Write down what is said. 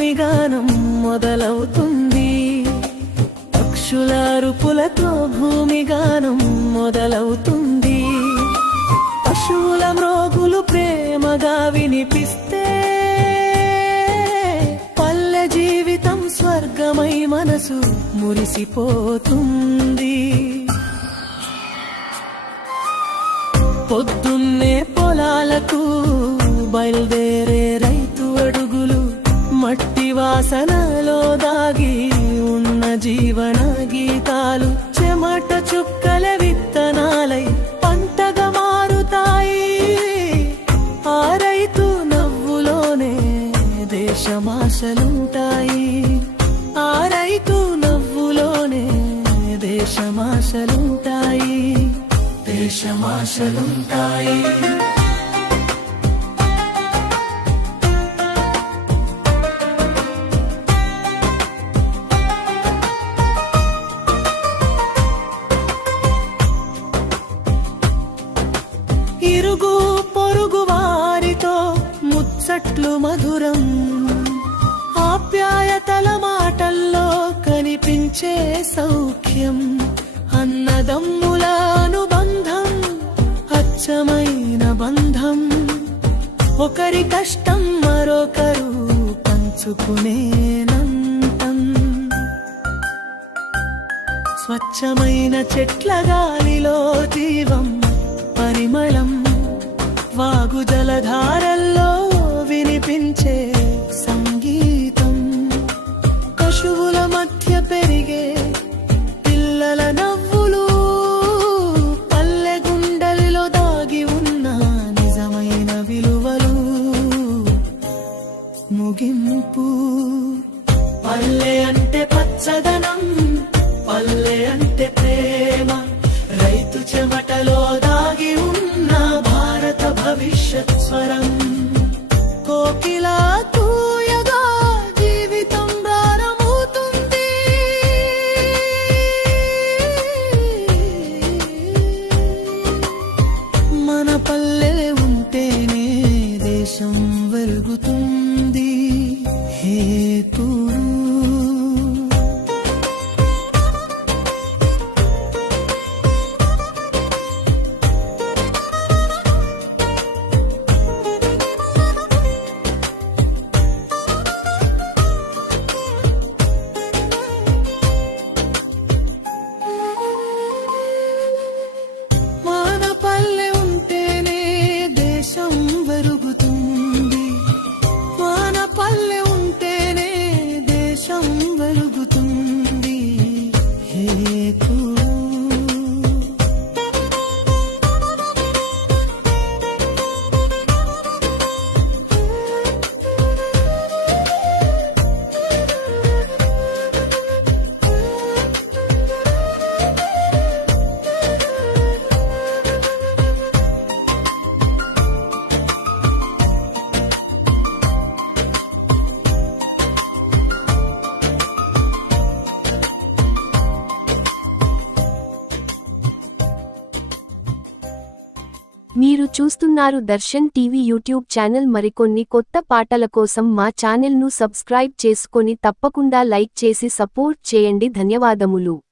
భూమిగానం మొదలవుతుంది. పక్షుల అరుపులతో భూమిగానం మొదలవుతుంది. పశువుల మ్రోగులు ప్రేమగా వినిపిస్తే పల్లె జీవితం స్వర్గమై మనసు మురిసిపోతుంది. పొద్దున్నే పొలాలకు బయలుదేరే రైతు అడుగులు మట్టి వాసనలో దాగి ఉన్న జీవన గీతాలు చెమట చుక్కల విత్తనాలై పంటగా మారుతాయి. ఆ రైతు నవ్వులోనే దేశమాశలుంటాయి. ఆ రైతు నవ్వులోనే దేశమాశలుంటాయి. దేశమాశలుంటాయి. ఇరుగు పొరుగు వారితో ముచ్చట్లు మధురం. ఆప్యాయతల మాటల్లో కనిపించే సౌఖ్యం. అన్నదమ్ముల అనుబంధం అచ్చమైన బంధం. ఒకరి కష్టం మరొకరు పంచుకునేనంతం. స్వచ్ఛమైన చెట్ల గాలిలో జీవం పరిమళం. వాగు జలధారల్లో వినిపించే సంగీతం. పశువుల మధ్య పెరిగే పిల్లల నవ్వులు పల్లె గుండెల్లో దాగి ఉన్న నిజమైన విలువలు. ముగింపు పల్లె అంటే పచ్చదనం. పల్లె అంటే ప్రేమ. రైతు చెమటలో దాగి ఉన్న భారత భవిష్యత్ స్వరం. కోకిలా కూయగా జీవితం ప్రారంభమవుతుంది. మన పల్లె ఉంటేనే దేశం వెలుగుతుంది. హేతు మీరు చూస్తున్నారు దర్శన్ టీవీ యూట్యూబ్ ఛానల్. మరికొన్ని కొత్త పాటల కోసం మా ఛానల్ను సబ్స్క్రైబ్ చేసుకొని తప్పకుండా లైక్ చేసి సపోర్ట్ చేయండి. ధన్యవాదములు.